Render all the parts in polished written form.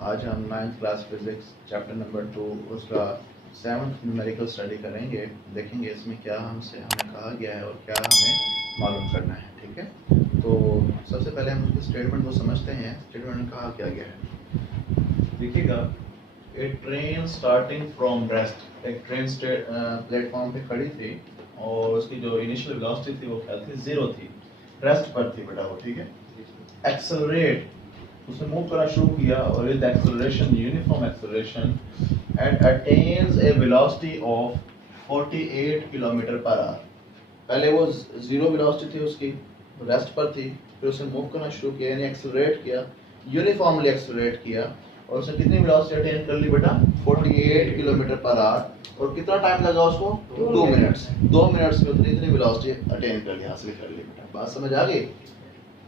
आज हम 9th class physics chapter number 2 उसका 7th न्यूमेरिकल स्टडी करेंगे। देखेंगे इसमें क्या हमसे हमें कहा गया है और क्या हमें मालूम करना है। ठीक है, तो सबसे पहले हम उसके स्टेटमेंट को समझते हैं। स्टेटमेंट में कहा क्या गया है, देखिएगा। ए ट्रेन स्टार्टिंग फ्रॉम रेस्ट, एक ट्रेन प्लेटफॉर्म पे खड़ी थी और उसकी जो इनिशियल वेलोसिटी थी वो क्या थी, 0 थी, रेस्ट पर थी बेटा वो। ठीक है, एक्सेलरेट, उसने मूव करना शुरू किया और with acceleration, uniform acceleration, and attains A velocity of 48 kilometre per our. पहले वो 0 वेलोसिटी थी, उसकी रेस्ट पर थी, फिर उसने मूव करना शुरू किया, यानी एक्सेलरेट किया, यूनिफॉर्मली एक्सेलरेट किया और उसने कितनी वेलोसिटी अटेन कर ली बेटा, 48 किलोमीटर पर आवर। और कितना टाइम लगा उसको, 2 मिनट्स। 2 मिनट्स में उतनी वेलोसिटी अटेन कर ली, हासिल कर ली बेटा। बात समझ आ गई।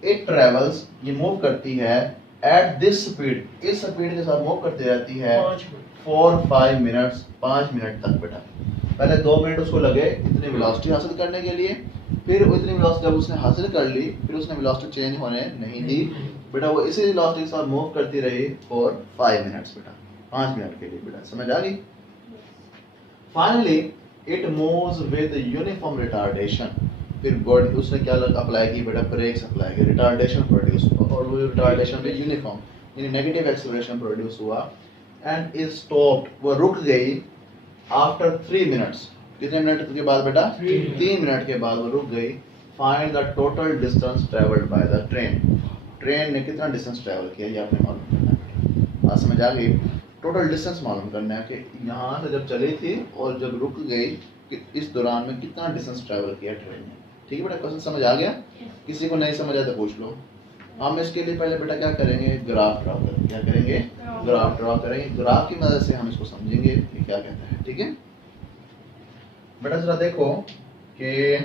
इट ट्रेवल्स, ये मूव करती है एट दिस स्पीड, इस स्पीड के साथ मूव करती रहती है 4-5 मिनट्स, 5 मिनट तक बेटा। पहले 2 मिनट उसको लगे इतनी वेलोसिटी हासिल करने के लिए, फिर इतनी वेलोसिटी जब उसने हासिल कर ली फिर उसने वेलोसिटी चेंज होने नहीं दी बेटा, वो इसी वेलोसिटी के साथ मूव करती रही फॉर 5 मिनट्स बेटा, 5 मिनट के लिए बेटा। समझ आ गई। Finally it moves with uniform retardation, फिर बॉडी उसने क्या अप्लाई की बेटा, ब्रेक्स अप्लाई की, रिटार्डेशन प्रोड्यूस हुआ और वो रिटार्डेशन भी यूनिफॉर्म यानी नेगेटिव एक्सेलरेशन प्रोड्यूस हुआ। एंड इज स्टॉप्ड, वो रुक गई आफ्टर 3 मिनट्स। कितने मिनट के बाद बेटा, 3 मिनट के बाद वो रुक गई। Find the total distance travelled by the train, train ने कितना डिस्टेंस ट्रेवल किया ये आपने मालूम करना है। बात समझ आ गई। टोटल डिस्टेंस मालूम करना है कि यहाँ से जब चली थी और जब रुक गई कि इस दौरान में कितना डिस्टेंस ट्रेवल किया ट्रेन ने। ठीक है बेटा, क्वेश्चन समझ आ गया? किसी को नहीं समझ आया तो पूछ लो। हम इसके लिए पहले बेटा क्या करेंगे, ग्राफ ड्रॉ करेंगे। क्या करेंगे, ग्राफ ड्रॉ करेंगे। ग्राफ की मदद से हम इसको समझेंगे कि क्या कहता है। ठीक है बेटा, जरा देखो कि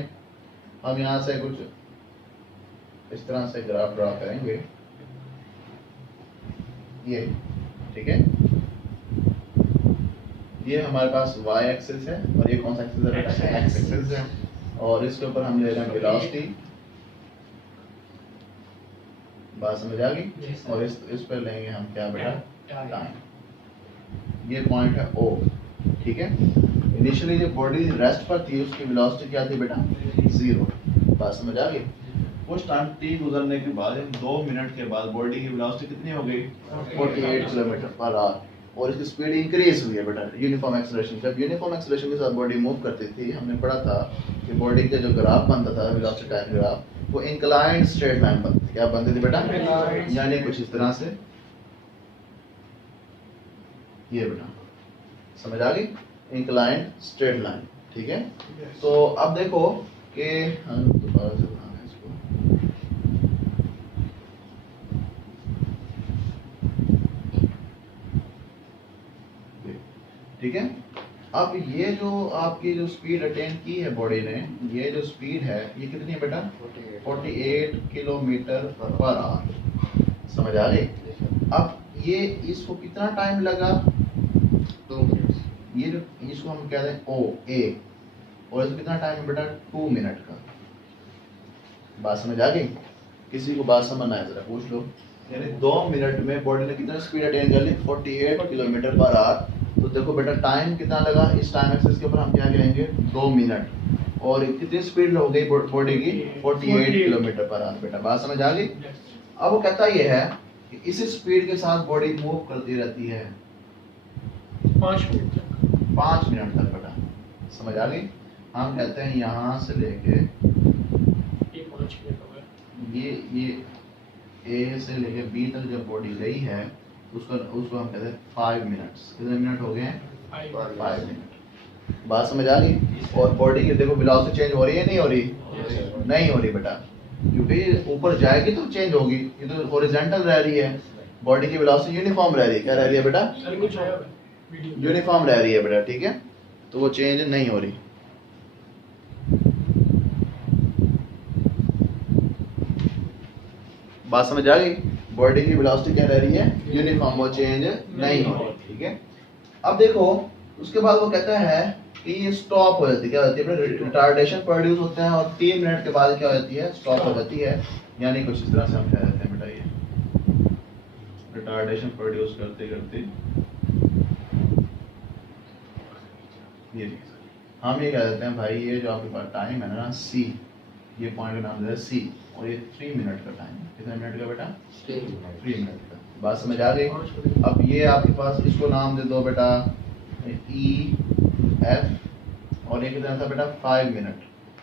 हम यहाँ से कुछ इस तरह से ग्राफ ड्रॉ करेंगे, ये। ठीक है, ये हमारे पास y एक्सिस है और ये कौन सा एक्सिस है बेटा, x एक्सिस है। और इसके ऊपर हम ले रहे हैं वेलोसिटी। बात समझ आ गई। और इस पर लेंगे हम क्या बेटा, टाइम। ये पॉइंट है O। ठीक है, इनिशियली जो बॉडी रेस्ट पर थी उसकी वेलोसिटी क्या थी बेटा, 0। बात समझ आ गई। कुछ टाइम t गुजरने के बाद 2 मिनट के बाद बॉडी की वेलोसिटी कितनी हो गई, 48 किलोमीटर पर आवर। और इसकी स्पीड इंक्रीज हुई है बेटा, यूनिफॉर्म एक्सेलरेशन। जब यूनिफॉर्म एक्सेलरेशन के साथ बॉडी मूव करती थी, हमने पढ़ा था कि बॉडी का जो ग्राफ बनता था, वेलोसिटी टाइम ग्राफ, वो इंक्लाइंड स्ट्रेट लाइन बनती। क्या बनती थी बेटा, यानी कुछ इस तरह से, ये बेटा समझ आ गई, इंक्लाइंड स्ट्रेट लाइन। ठीक है, तो अब देखो कि हम दोबारा से बनाना है इसको। ठीक है, अब ये जो आपकी जो स्पीड अटेन की है बॉडी ने, ये जो स्पीड है ये कितनी है बेटा, 48 किलोमीटर पर आवर। समझ आ गई। अब ये इसको कितना टाइम लगा, 2 मिनट। ये जो इसको हम कहते हैं O A, और इसको कितना टाइम है बेटा, 2 मिनट का। बात समझ आ गई। किसी को बात समझ आए जरा पूछ लो। यानी 2 मिनट में बॉडी ने कितना स्पीड अटेन कर ली, 48 किलोमीटर पर आवर। तो देखो बेटा टाइम कितना लगा, इस टाइम एक्सिस के ऊपर हम क्या कहेंगे, 2 मिनट। और कितनी स्पीड हो गई बॉडी की, 48 किलोमीटर पर आवर बेटा। बात समझ आ गई। अब वो कहता ये है कि इसी स्पीड के साथ बॉडी मूव करती रहती है 5 मिनट तक। 5 मिनट तक बेटा, समझ आ गई। हम कहते हैं यहाँ से लेके ये A से लेके B तक जब बॉडी गई है उसको हम कहते हैं 5 मिनट्स। कितने मिनट हो गए हैं, 5 मिनट। बात समझ आ गई। और बॉडी की देखो वेलोसिटी चेंज हो रही है, नहीं हो रही, नहीं हो रही बेटा, क्योंकि ऊपर जाएगी तो चेंज होगी। ये तो हॉरिजॉन्टल रह रही है, बॉडी की वेलोसिटी यूनिफॉर्म रह रही है। क्या रह रही है बेटा, यूनिफॉर्म रह रही है बेटा। ठीक है, तो वो चेंज नहीं हो रही। बात समझ आ गई। बॉडी की वेलोसिटी क्या रह रही है, यूनिफॉर्म, वो चेंज नहीं हो रही। ठीक है, अब देखो उसके बाद वो कहता है कि ये स्टॉप हो जाती है। क्या होती है, रिटार्डेशन प्रोड्यूस होते हैं और 3 मिनट के बाद क्या हो जाती है, स्टॉप हो जाती है। यानी कुछ इस तरह से हम कह देते हैं बेटा, ये रिटार्डेशन प्रोड्यूस करते करते ये हम ये कह देते हैं भाई ये जो आपके पास टाइम है ना सी, ये पॉइंट का नाम दे सी, और ये 3 मिनट का टाइम है। कितने मिनट का बेटा? 3 मिनट का। बात समझ आ गई? अब ये आपके पास इसको नाम दे दो बेटा ई एफ, और ये कितना था बेटा? 5 मिनट।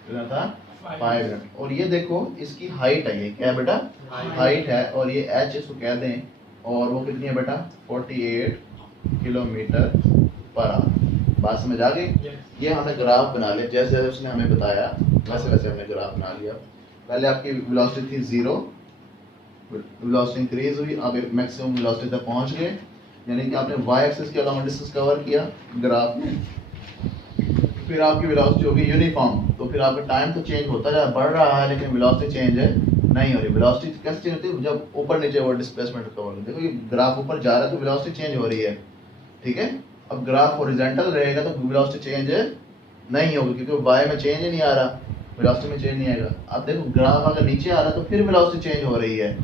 कितना था? 5 मिनट। और ये देखो इसकी हाइट है, ये क्या है बेटा? हाइट है, और ये एच इसको कह दें, और वो कितनी है बेटा? 48 किलोमीटर पर आवर। बात समझ आ गई? ये हमने ग्राफ बना लिया, जैसे उसने हमें बताया वैसे वैसे हमने ग्राफ बना लिया। पहले आपकी वेलोसिटी थी 0, वेलोसिटी इंक्रीज हुई, अब एक मैक्सिमम वेलोसिटी तक पहुंच गए, यानी कि आपने y एक्सिस के अलावा डिस्टेंस कवर किया ग्राफ में। फिर आपकी वेलोसिटी होगी यूनिफॉर्म, तो फिर आपका टाइम तो चेंज होता जा बढ़ रहा है, लेकिन वेलोसिटी चेंज है नहीं हो रही। वेलोसिटी कैसे चेंज होती है? जब ऊपर नीचे वो डिस्प्लेसमेंट कवर, देखो ये ग्राफ ऊपर जा रहा है तो वेलोसिटी चेंज हो रही है, ठीक है। अब ग्राफ हॉरिजॉन्टल रहेगा तो वेलोसिटी चेंज नहीं होगी, क्योंकि y में चेंज ही नहीं आ रहा, वेलोसिटी में चेंज नहीं आएगा। अब देखो ग्राफ अगर नीचे आ रहा है तो फिर वेलोसिटी चेंज हो रही है।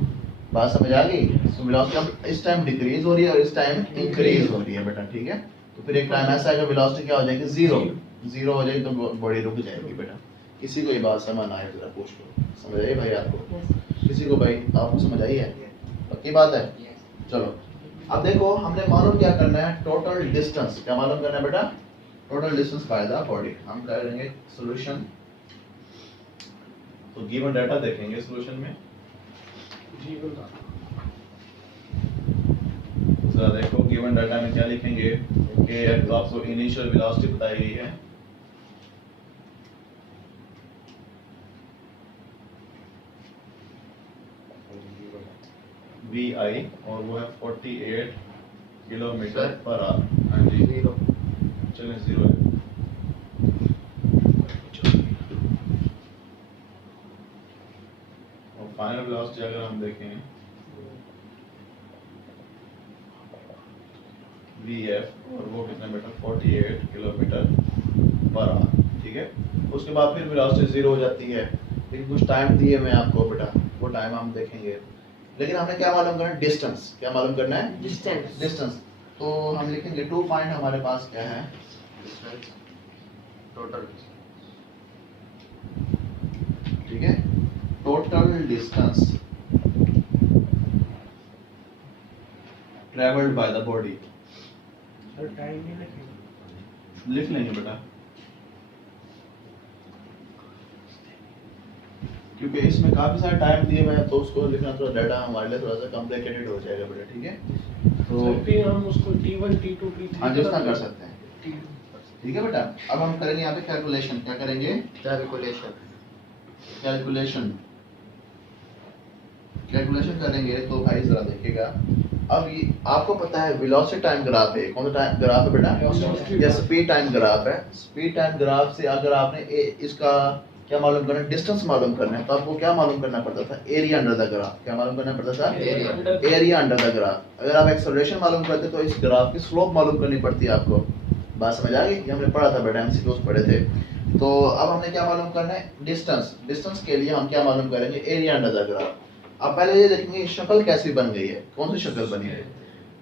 बात समझ आ गई? तो वेलोसिटी अब इस टाइम डिक्रीज हो रही है और इस टाइम इंक्रीज हो रही है बेटा, ठीक है। तो फिर एक टाइम ऐसा है कि वेलोसिटी क्या हो जाएगी? 0 हो जाएगी, तो बॉडी रुक जाएगी बेटा। किसी को ये बात समझ ना आए जरा पूछ लो, समझ आई भाई आपको? किसी को भाई आपको समझ आई है? पक्की बात है? चलो अब देखो हमने मालूम क्या करना है? Total distance. क्या मालूम करना है बेटा? Total distance by the body. हम करेंगे सॉल्यूशन, तो गिवन डाटा देखेंगे सॉल्यूशन में। जरा देखो गिवन डाटा में क्या लिखेंगे कि आपको इनिशियल वेलोसिटी बताई गई है, वी आई, और वो है 48 किलोमीटर पर आवर। हाँ जी, 0 चलें 0 है। और फाइनल वेलोसिटी अगर हम देखें वी एफ, और वो कितना बेटा? 48 किलोमीटर पर आवर, ठीक है। उसके बाद फिर वेलोसिटी 0 हो जाती है, लेकिन कुछ टाइम दिए मैं आपको बेटा, वो टाइम हम देखेंगे। लेकिन हमने क्या मालूम करना है? डिस्टेंस। क्या मालूम करना है? डिस्टेंस। तो हम लिखेंगे 2 पॉइंट हमारे पास क्या है? डिस्टेंस टोटल, ठीक है। Total distance travelled by the body. Time लिख लेंगे बेटा, क्योंकि इसमें काफी सारा टाइम दिए हुए हैं, तो उसको लिखना थोड़ा डाटा हमारे लिए थोड़ा सा कॉम्प्लिकेटेड हो जाएगा बेटा, ठीक है। तो फिर हम उसको T1 T2 T3 हाँ जितना कर सकते हैं, ठीक है बेटा। अब हम करेंगे यहाँ पे कैलकुलेशन। क्या करेंगे? कैलकुलेशन करेंगे। तो भाई जरा देखिएगा, अब ये आपको पता है वेलोसिटी टाइम ग्राफ है। कौन सा टाइम ग्राफ है बेटा? ये स्पीड टाइम ग्राफ है। स्पीड टाइम ग्राफ से अगर आपने इसका क्या मालूम करना है? डिस्टेंस मालूम करना है, तो आपको क्या मालूम करना पड़ता था? Area under the graph. क्या मालूम करना पड़ता था? Area under the graph. अगर आप एक्सेलरेशन मालूम करते तो इस ग्राफ की स्लोप मालूम करनी पड़ती है आपको। बात समझ आ गई? ये हमने पढ़ा था बेटा, एमसीक्यूज पढ़े थे। तो अब हमने क्या मालूम करना है? डिस्टेंस। डिस्टेंस के लिए हम क्या मालूम करेंगे? Area under the graph. अब पहले ये देखेंगे शक्ल कैसी बन गई है। कौन सी शक्ल बनी है?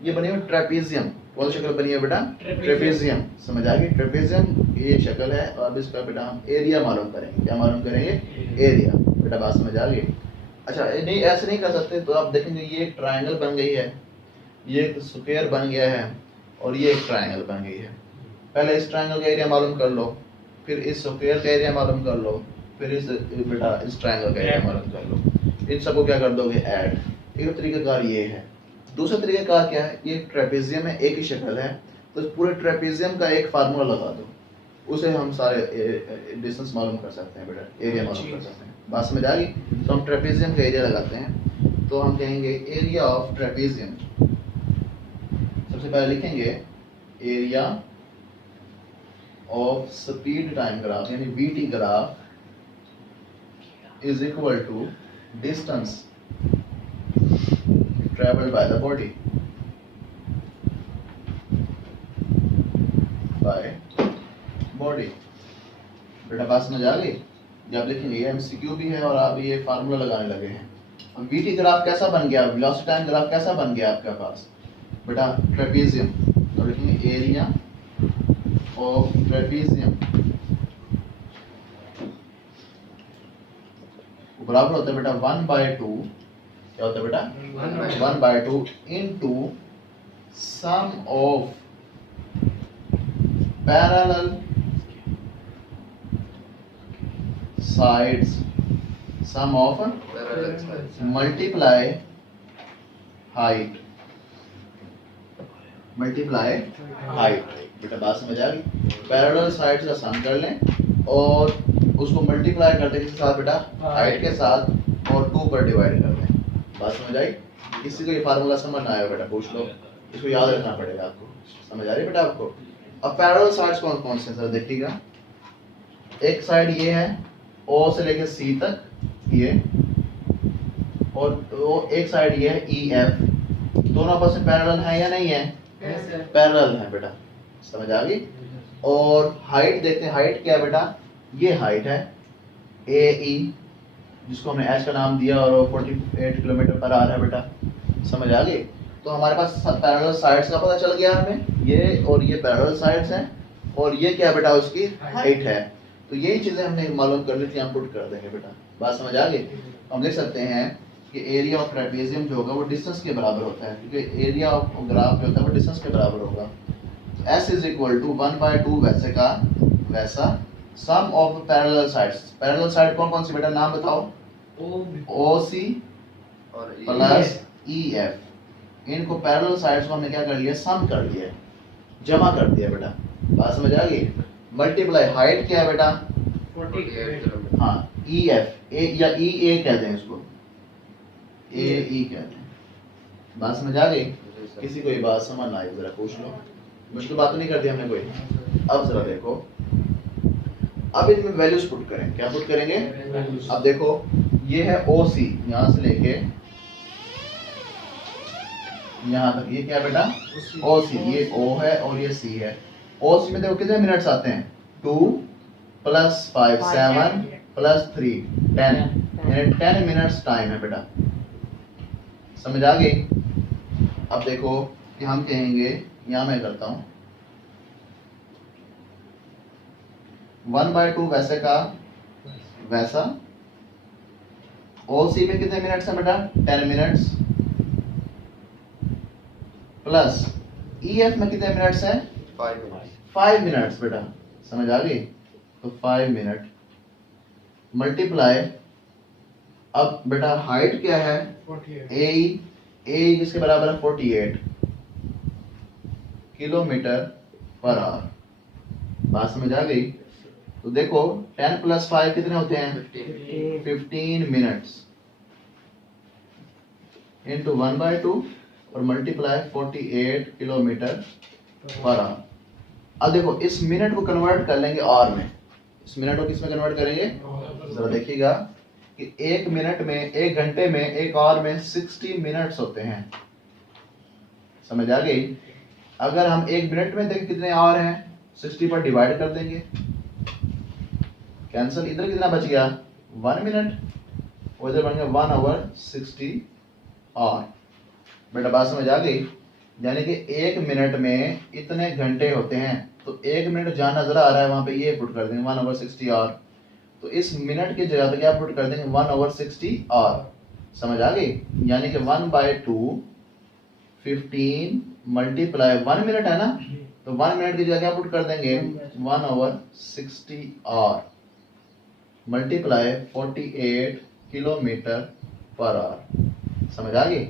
ये बनी हुई ट्रेपीजियम। कौन सी शक्ल बनी है बेटा? ट्रेपीजियम। समझ आ गई? ट्रेपीजियम ये शक्ल है, और अब इसका बेटा हम एरिया मालूम करेंगे। क्या मालूम करेंगे? एरिया। बेटा बात समझ आ गई? अच्छा नहीं, ऐसे नहीं कर सकते। तो आप देखेंगे ये एक ट्रायंगल बन गई है, ये एक स्क्वायर बन गया है, और ये एक ट्रायंगल बन गई है। पहले इस ट्रायंगल का एरिया मालूम कर लो, फिर इस स्क्वायर का एरिया मालूम कर लो, फिर इस बेटा इस ट्रायंगल का एरिया मालूम कर लो। इन सबको क्या कर दोगे? ऐड। एक तरीकाकार ये है। दूसरा तरीकाकार क्या है? ये ट्रेपेजियम है, एक ही शक्ल है, तो पूरे ट्रेपेजियम का एक फार्मूला लगा दो, उसे हम सारे डिस्टेंस मालूम कर सकते हैं बेटा, एरिया मालूम कर सकते हैं। बात समझ आ गई? तो हम ट्रेपेजियम का एरिया लगाते हैं, तो हम कहेंगे एरिया ऑफ ट्रेपेजियम। सबसे पहले लिखेंगे area of speed time graph यानी VT graph is equal to distance traveled by the body बेटा बात समझ आ गई? जब लिखेंगे ये एमसीक्यू भी है और आप ये फार्मूला लगाने लगे हैं, अब वी टी ग्राफ कैसा बन गया, वेलोसिटी टाइम ग्राफ कैसा बन गया आपके पास बेटा, ट्रेपीजियम। तो लिखेंगे एरिया ऑफ ट्रेपीजियम बराबर होता है बेटा 1/2, क्या होता है बेटा 1/2 into sum of parallel sides, sum of multiply height, multiply height. बेटा बात समझ आ गई, पैरेलल साइड्स का सम कर लें और उसको मल्टीप्लाई करते किसके साथ बेटा, हाइट के साथ, और 2 पर डिवाइड कर लें। बात समझ आई, किसी को ये फार्मूला समझ ना आया बेटा पूछ लो, इसको याद रखना पड़ेगा आपको। समझ आ रही है बेटा आपको। अब पैरेलल साइड्स कौन कौन से सर देखिएगा, एक साइड ये है ओ से लेकर सी तक ये, और एक साइड ये है ई एफ, दोनों आपस में पैरेलल है या नहीं है, पैरेलल है बेटा, समझ आ गई। और हाइट देखते हैं, हाइट क्या है बेटा, ये हाइट है ए ई, जिसको हमने एच का नाम दिया, और 48 किलोमीटर पर आवर है बेटा, समझ आ गई। तो हमारे पास पैरेलल साइड्स का पता चल गया हमें, ये और ये पैरेलल साइड्स हैं, और ये क्या बेटा उसकी हाइट है। तो यही चीजें हमने मालूम कर ली थी, हम पुट कर देंगे बेटा, बात समझ आ गई। हम देख सकते हैं कि एरिया ऑफ ट्रेपेजियम जो होगा वो डिस्टेंस के बराबर होता है, क्योंकि एरिया ऑफ ग्राफ जो होता है वो डिस्टेंस के बराबर होगा। S इज इक्वल टू 1/2 वैसे का वैसा, sum of parallel sides. Parallel side कौन कौन सी बेटा, नाम बताओ, OC प्लस EF, इनको पैरेलल साइड्स को हमने क्या कर लिया, सम कर लिया, जमा कर दिया बेटा, बात समझ आ गई। मल्टीप्लाई हाइट क्या है बेटा, 48 हाँ EF, ए या EA कहते हैं इसको, AE कहते हैं, बात समझ आ गई। किसी को ये बात समझ ना आई जरा पूछ लो, मुश्किल बात तो नहीं कर दी हमने कोई। अब जरा देखो, अब इसमें वैल्यूज पुट करें, क्या पुट करेंगे, अब देखो ये है OC, यहाँ से लेके यहाँ तक, ये क्या है बेटा OC, ये O है और ये C है। OC में देखो कितने मिनट्स आते हैं, 2 + 5 7 + 3 10, 10 मिनट्स टाइम है बेटा, समझ आ गई। अब देखो कि हम कहेंगे, यहाँ मैं करता हूँ 1/2 वैसे का वैसा, OC में कितने मिनट्स है बेटा, 10 मिनट्स, प्लस EF में कितने मिनट्स है, 5 मिनट्स बेटा, समझ आ गई। तो 5 मिनट मल्टीप्लाई, अब बेटा हाइट क्या है, 48 AE किसके बराबर है, 48 किलोमीटर पर आवर, बात समझ आ गई। तो देखो 10 + 5 कितने होते हैं, 15 मिनट्स, इंटू 1/2 और मल्टीप्लाई 48 किलोमीटर पर आवर। अब देखो इस मिनट को कन्वर्ट कर लेंगे आवर में, इस मिनट को किस में कन्वर्ट करेंगे, जरा देखिएगा कि एक मिनट में, एक घंटे में, एक आवर में 60 मिनट्स होते हैं, समझ आ गई। अगर हम एक मिनट में देखें कितने आवर हैं, 60 पर डिवाइड कर देंगे, कैंसिल, इधर कितना बच गया, 1 मिनट, और इधर बन गया 1 आवर 60 आवर। बेटा बात समझ आ गई, यानी कि एक मिनट में इतने घंटे होते हैं, तो एक मिनट जहाँ नजर आ रहा है वहां पे ये पुट कर देंगे 1 आवर 60 आवर, तो इस मिनट की जगह पे क्या पुट कर देंगे, 1 आवर 60 आवर, समझ आ गई। यानी कि 1/2 15 मल्टीप्लाई 1 मिनट है ना, तो 1 मिनट की जगह क्या पुट कर देंगे, 1 hour 60 hour multiply 48 kilometre per hour, समझ आ गई।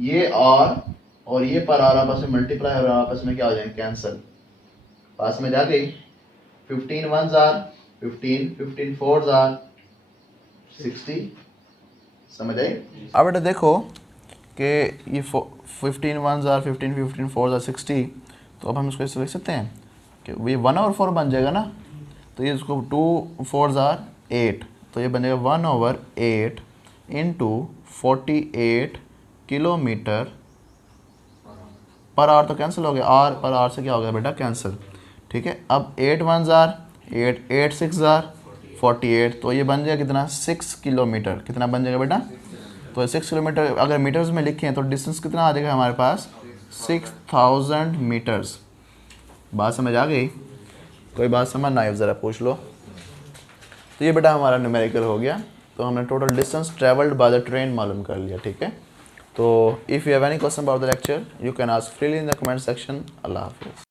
ये और ये पर आवर आपस में मल्टीप्लाई और आपस में क्या हो जाएंगे, कैंसिल, बात समझ आ गई। 15 1s are 15, 15 4s are 60, समझ आई। अब बेटा देखो कि ये 15 1s are 15, 15 4s are 60, तो अब हम इसको ऐसे लिख सकते हैं कि ये 1 over 4 बन जाएगा ना, तो ये इसको 2 4s are 8, तो ये बनेगा 1 over 8 into 48 kilometre per our, तो कैंसिल हो गया, आर पर आवर से क्या हो गया बेटा, कैंसिल, ठीक है। अब 8 1s are 8, 8 6s are 48, तो ये बन जाएगा कितना, 6 किलोमीटर, कितना बन जाएगा बेटा, तो तो 6 किलोमीटर अगर मीटर्स में लिखें तो डिस्टेंस कितना आ जाएगा हमारे पास 6000 मीटर्स। बात समझ आ गई? कोई बात समझ ना आए ज़रा पूछ लो। तो ये बेटा हमारा न्यूमेरिकल हो गया। तो हमने total distance travelled by the train मालूम कर लिया, ठीक है। तो if you have any question about the lecture you can ask freely in the comment section. अल्लाह हाफिज़।